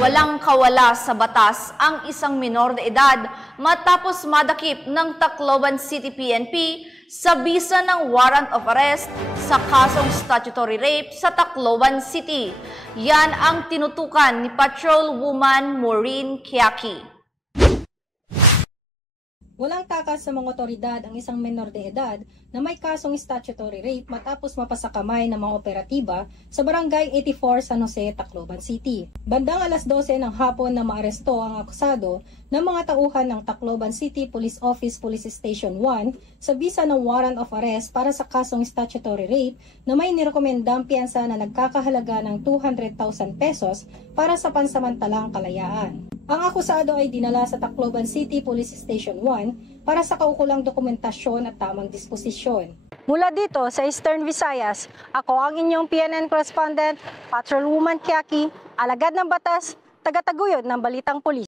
Walang kawala sa batas ang isang minor de edad matapos madakip ng Tacloban City PNP sa bisa ng warrant of arrest sa kasong statutory rape sa Tacloban City. Yan ang tinutukan ni Patrolwoman Maureen Quiaqui. Walang takas sa mga otoridad ang isang menor de edad na may kasong statutory rape matapos mapasakamay ng mga operatiba sa Barangay 84 San Jose, Tacloban City. Bandang alas 12 ng hapon na maaresto ang akusado ng mga tauhan ng Tacloban City Police Office Police Station 1 sa bisa ng warrant of arrest para sa kasong statutory rape na may nirekomendang piyansa na nagkakahalaga ng 200,000 pesos para sa pansamantalang kalayaan. Ang akusado ay dinala sa Tacloban City Police Station 1 para sa kaukulang dokumentasyon at tamang disposisyon. Mula dito sa Eastern Visayas, ako ang inyong PNN correspondent, Patrolwoman Quiaqui, alagad ng batas, tagataguyod ng Balitang Pulis.